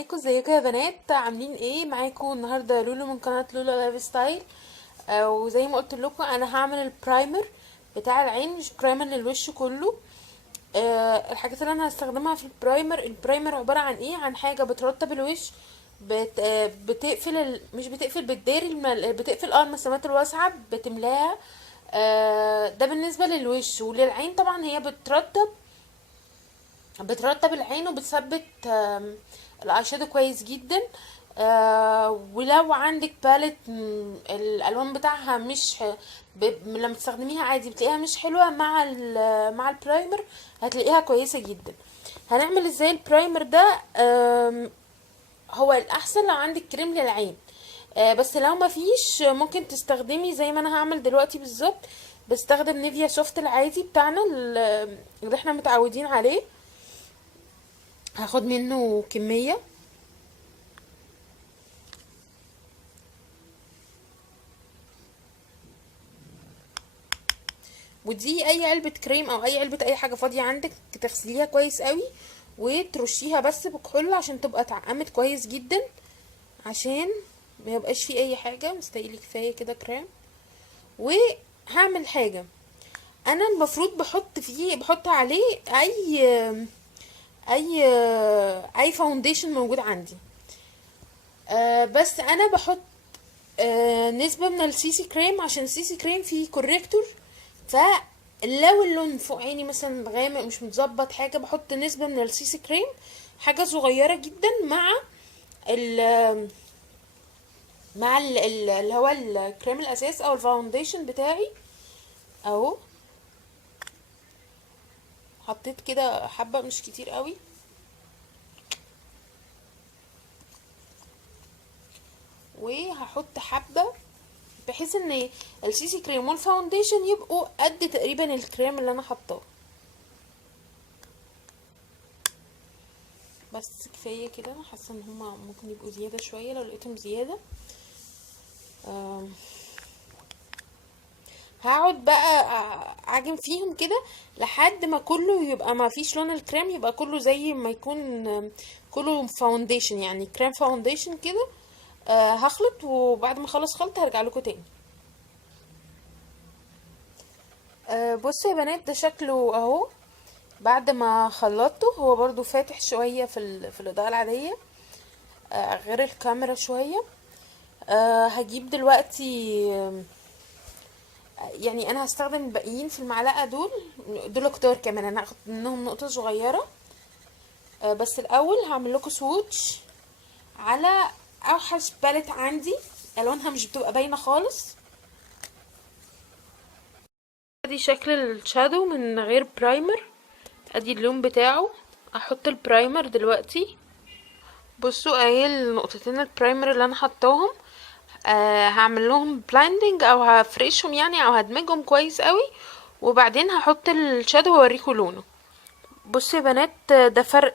ازيكم يا بنات؟ عاملين ايه؟ معاكم النهارده لولو من قناه لولو لايف ستايل. وزي ما قلت لكم انا هعمل البرايمر بتاع العين، مش برايمر للوش كله. الحاجات اللي انا هستخدمها في البرايمر عباره عن ايه؟ عن حاجه بترطب الوش، بتقفل مش بتقفل، بتداري بتقفل المسامات الواسعه، بتملاها. ده بالنسبه للوش. وللعين طبعا هي بترطب العين وبتثبت الاي شادو كويس جدا. ولو عندك باليت الالوان بتاعها مش لما تستخدميها عادي بتلاقيها مش حلوه مع مع البرايمر، هتلاقيها كويسه جدا. هنعمل ازاي البرايمر ده؟ هو الاحسن لو عندك كريم للعين. بس لو ما فيش ممكن تستخدمي زي ما انا هعمل دلوقتي بالظبط. بستخدم نيفيا سوفت العادي بتاعنا اللي احنا متعودين عليه. هاخد منه كمية. ودي اي علبة كريم او اي علبة اي حاجة فاضية عندك تغسليها كويس قوي وترشيها بس بكحول عشان تبقى اتعقمت كويس جدا، عشان ما يبقاش فيه اي حاجة. مستقلي كفاية كده كريم. وهعمل حاجة، انا المفروض بحط عليه اي اي فاونديشن موجود عندي. بس انا بحط نسبة من السيسي كريم، عشان السيسي كريم فيه كوريكتور. فلو اللون فوق عيني مثلا غامق مش متظبط حاجة، بحط نسبة من السيسي كريم، حاجة صغيرة جدا مع ال اللي هو الكريم الاساس او الفاونديشن بتاعي اهو. حطيت كده حبة مش كتير قوي. وهحط حبة بحيث ان السيسي كريم والفاونديشن يبقوا قد تقريبا الكريم اللي انا حطاه. بس كفايه كده. انا حاسه ان هما ممكن يبقوا زياده شويه، لو لقيتهم زياده هقعد بقى اعجن فيهم كده لحد ما كله يبقى ما فيش لون الكريم، يبقى كله زي ما يكون كله فاونديشن، يعني كريم فاونديشن كده. هخلط، وبعد ما اخلص خلط هرجع لكم تاني. بصوا يا بنات، ده شكله اهو بعد ما خلطته. هو برضو فاتح شوية في الإضاءة العادية، غير الكاميرا شوية. هجيب دلوقتي يعني انا هستخدم الباقيين في المعلقة دول كتار كمان، انا هاخد منهم نقطة صغيرة. بس الاول هعمل لكم سوتش على اوحش باليت عندي، الوانها مش بتبقى باينة خالص. ادي شكل الشادو من غير برايمر، ادي اللون بتاعه. احط البرايمر دلوقتي. بصوا اهي النقطتين البرايمر اللي انا حطاهم. هعمل لهم بلايندنج او هفرشهم يعني، او هدمجهم كويس قوي، وبعدين هحط الشادو واوريكم لونه. بصوا يا بنات، ده فرق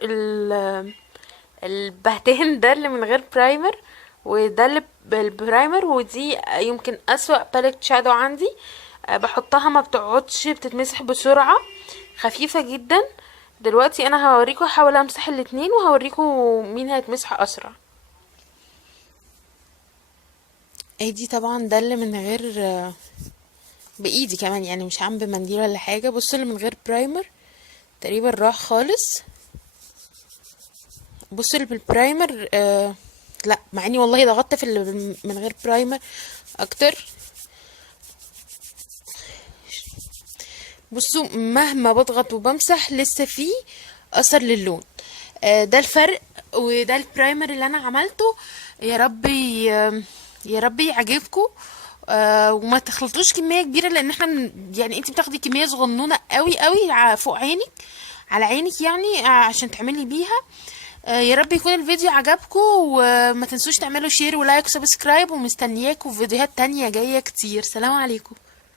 البهتين ده اللي من غير برايمر، وده اللي بالبرايمر. ودي يمكن اسوأ باليت شادو عندي. بحطها ما بتقعدش، بتتمسح بسرعة، خفيفة جدا. دلوقتي انا هوريكم، هحاول امسح الاتنين وهوريكم مين هيتمسح اسرع. دي طبعا ده اللي من غير بايدي كمان، يعني مش هعمل بمنديل ولا حاجه. بصوا اللي من غير برايمر تقريبا راح خالص. بصوا اللي بالبرايمر لا، مع اني والله ضغطت في اللي من غير برايمر اكتر. بصوا مهما بضغط وبمسح لسه فيه اثر للون. ده الفرق. وده البرايمر اللي انا عملته. يا ربي يا ربي يعجبكم. وما تخلطوش كميه كبيره، لان احنا يعني انت بتاخدي كميه صغنونه قوي قوي فوق عينك، على عينك يعني، عشان تعملي بيها. يا رب يكون الفيديو عجبكم، وما تنسوش تعملوا شير ولايك وسبسكرايب، ومستنياكم في فيديوهات تانية جايه كتير. سلام عليكم.